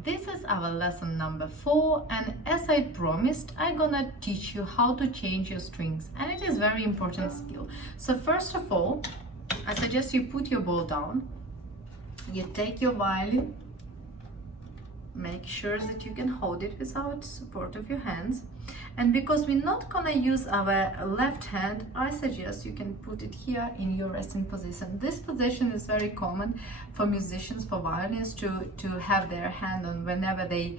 This is our lesson number 4, and as I promised, I'm gonna teach you how to change your strings, and it is very important skill. So first of all, I suggest you put your bow down, you take your violin, make sure that you can hold it without support of your hands, and because we're not gonna use our left hand, I suggest you can put it here in your resting position. This position is very common for musicians, for violinists to have their hand on whenever they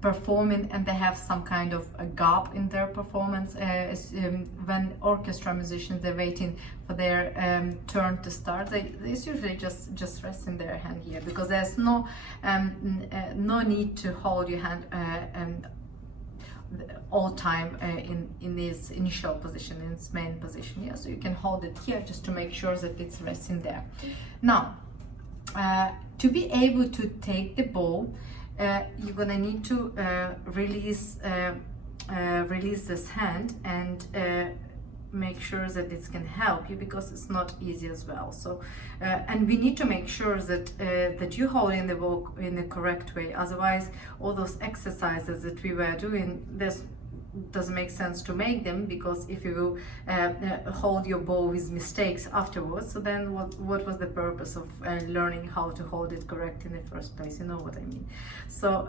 performing and they have some kind of a gap in their performance. When orchestra musicians they're waiting for their turn to start, they usually just rest in their hand here, because there's no need to hold your hand all time in this initial position, in its main position. Yeah, so you can hold it here just to make sure that it's resting there. Now, to be able to take the bow, you're gonna need to release this hand and make sure that it can help you, because it's not easy as well. So and we need to make sure that that you hold in the bow in the correct way. Otherwise, all those exercises that we were doing, this doesn't make sense to make them, because if you hold your bow with mistakes afterwards, so then what was the purpose of learning how to hold it correct in the first place? You know what I mean. So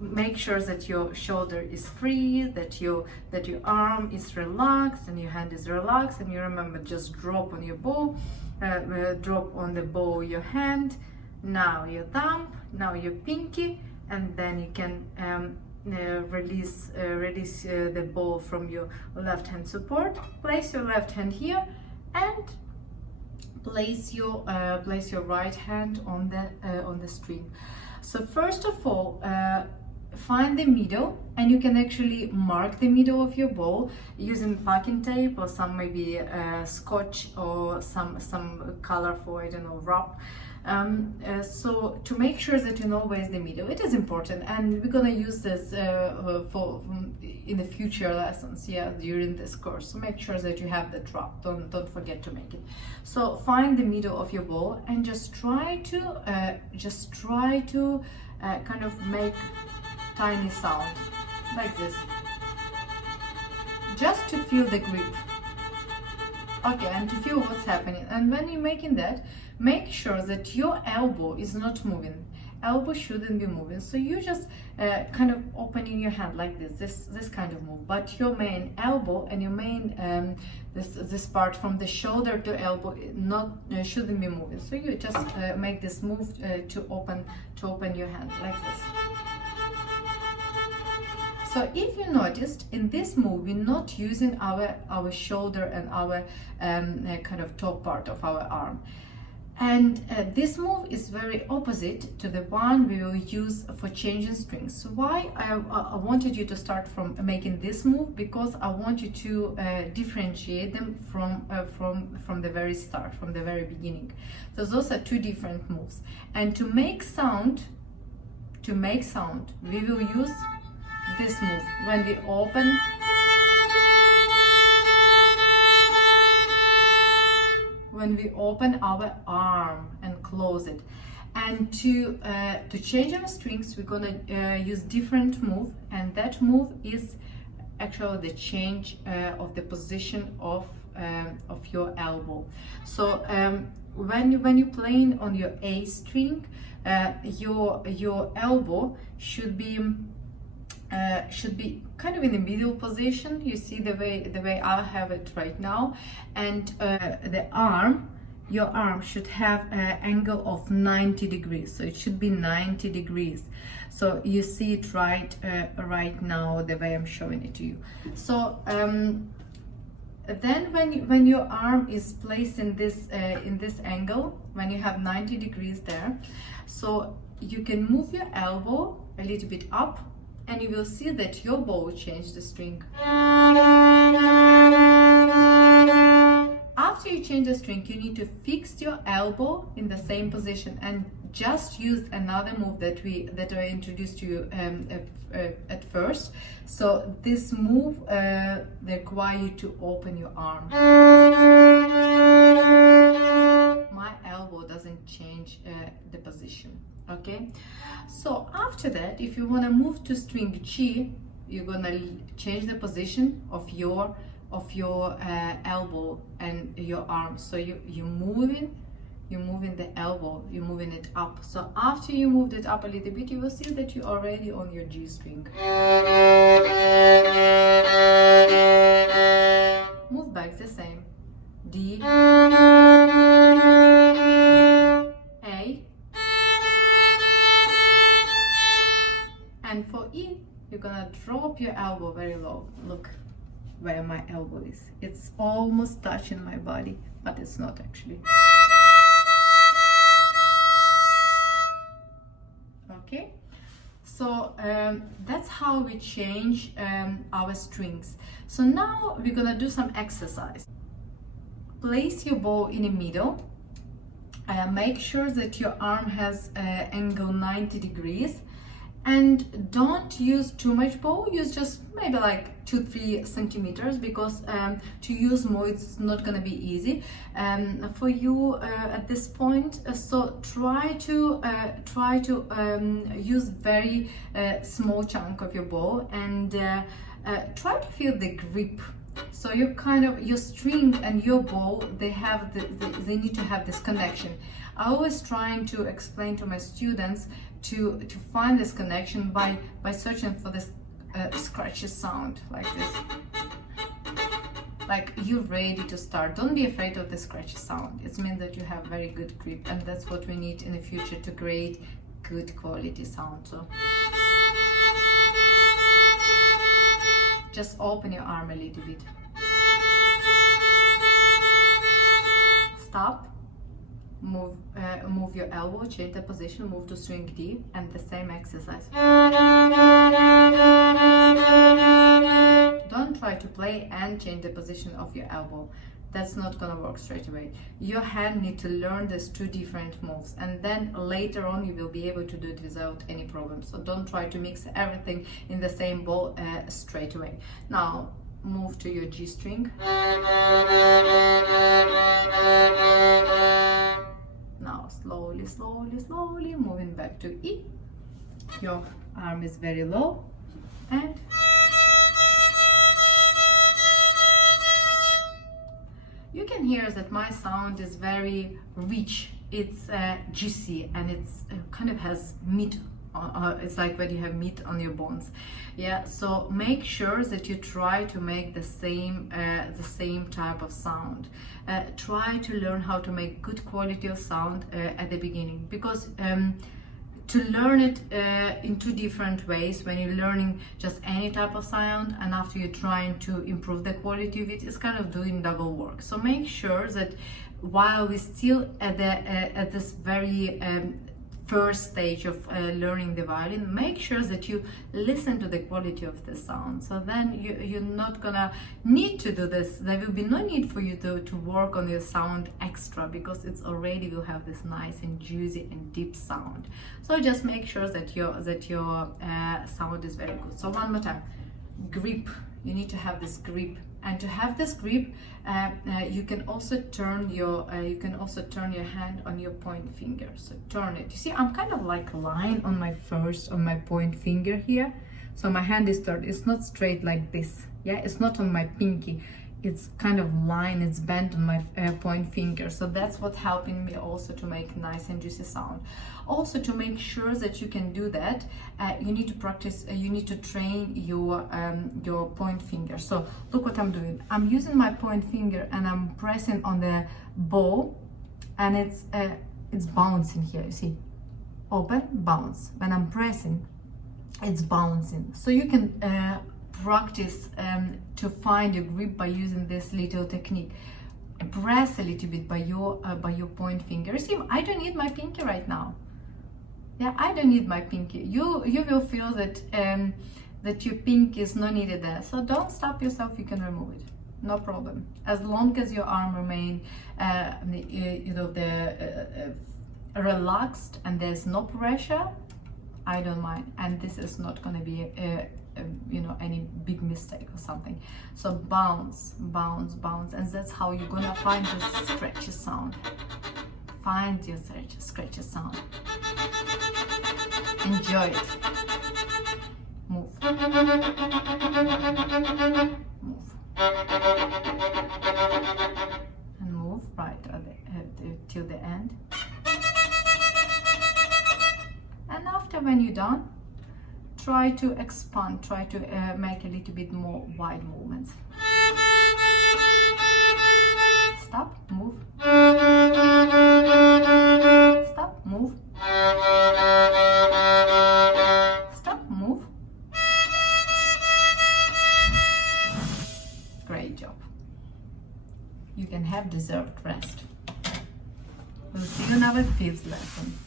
make sure that your shoulder is free, that your arm is relaxed and your hand is relaxed, and you remember, just drop on your bow, drop on the bow your hand, now your thumb, now your pinky, and then you can release the bow from your left hand support. Place your left hand here and place your right hand on the string. So first of all, find the middle, and you can actually mark the middle of your bow using packing tape or some maybe scotch or some colorful, I don't know, wrap. So to make sure that you know where's the middle, it is important, and we're gonna use this in the future lessons, yeah, during this course. So make sure that you have the wrap. Don't forget to make it. So find the middle of your bow and just try to kind of make tiny sound like this, just to feel the grip. Okay, and to feel what's happening. And when you're making that, make sure that your elbow is not moving. Elbow shouldn't be moving. So you just kind of opening your hand like this kind of move. But your main elbow and your main this part from the shoulder to elbow shouldn't be moving. So you just make this move to open your hand like this. So if you noticed, in this move we're not using our shoulder and our kind of top part of our arm, and this move is very opposite to the one we will use for changing strings. So why I wanted you to start from making this move, because I want you to differentiate them from the very start, from the very beginning. So those are two different moves, and to make sound we will use this move when we open our arm and close it. And to change our strings, we're gonna use different move, and that move is actually the change of the position of your elbow. So when you're playing on your A string, your elbow should be kind of in the middle position. You see the way I have it right now, and your arm should have an angle of 90 degrees, so it should be 90 degrees. So you see it right now the way I'm showing it to you. So then when your arm is placed in this angle, when you have 90 degrees there, so you can move your elbow a little bit up, and you will see that your bow will change the string. After you change the string, you need to fix your elbow in the same position and just use another move that I introduced to you at first. So this move requires you to open your arm. my elbow doesn't change the position. Okay, so after that, if you want to move to string G, you're gonna change the position of your elbow and your arm. So you're moving the elbow, you're moving it up. So after you moved it up a little bit, you will see that you're already on your G string. Move back the same. D, A, and for E, you're gonna drop your elbow very low. Look where my elbow is. It's almost touching my body, but it's not actually. Okay, so that's how we change our strings. So now we're gonna do some exercise. Place your bow in the middle. Make sure that your arm has angle 90 degrees, and don't use too much bow. Use just maybe like 2-3 centimeters, because to use more it's not gonna be easy for you at this point. So try to use very small chunk of your bow, and try to feel the grip. So your string and your bow, they need to have this connection. I always trying to explain to my students to find this connection by searching for this scratchy sound like this. Like you're ready to start. Don't be afraid of the scratchy sound. It means that you have very good grip, and that's what we need in the future to create good quality sound. So just open your arm a little bit. Stop. Move your elbow, change the position, move to string D, and the same exercise. Don't try to play and change the position of your elbow. That's not gonna work straight away. Your hand need to learn these two different moves, and then later on you will be able to do it without any problem. So don't try to mix everything in the same bowl straight away. Now move to your G string. Now slowly, slowly, slowly moving back to E. Your arm is very low, and you can hear that my sound is very rich. It's juicy, and it's kind of has meat. It's like when you have meat on your bones. Yeah, so make sure that you try to make the same type of sound. Try to learn how to make good quality of sound at the beginning, because to learn it in two different ways, when you're learning just any type of sound and after you're trying to improve the quality of it, it's kind of doing double work. So make sure that while we're still at this very first stage of learning the violin, make sure that you listen to the quality of the sound. So then you're not gonna need to do this. There will be no need for you to work on your sound extra, because it's already will have this nice and juicy and deep sound. So just make sure that your sound is very good. So one more time, grip. You need to have this grip, and to have this grip, you can also turn your hand on your point finger. So turn it. You see, I'm kind of like lying on my point finger here. So my hand is turned. It's not straight like this. Yeah, it's not on my pinky. It's kind of lying. It's bent on my point finger. So that's what's helping me also to make nice and juicy sound. Also, to make sure that you can do that, you need to practice. You need to train your point finger. So look what I'm doing. I'm using my point finger and I'm pressing on the bow, and it's bouncing here. You see, open, bounce. When I'm pressing, it's bouncing. So you can practice to find your grip by using this little technique. Press a little bit by your point finger. See, I don't need my pinky right now. Yeah, I don't need my pinky. You will feel that that your pinky is not needed there. So don't stop yourself. You can remove it, no problem. As long as your arm remain, relaxed and there's no pressure, I don't mind. And this is not going to be any big mistake or something. So bounce, bounce, bounce, and that's how you're gonna find this stretchy sound. Find your scratchy sound. Enjoy it. Move. Move. And move right till the end. And after, when you're done, try to expand, try to make a little bit more wide movements. Stop, move. Stop, move. Stop, move. Great job. You can have deserved rest. We'll see you in our 5th lesson.